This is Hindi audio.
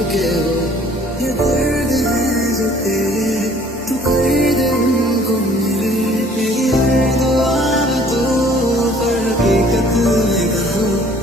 चुके हो। ये दर्द है जो तेरे, तू कर दे उनको मेरे। मेरी हर दुआ में तू पर हकीकत में कहो।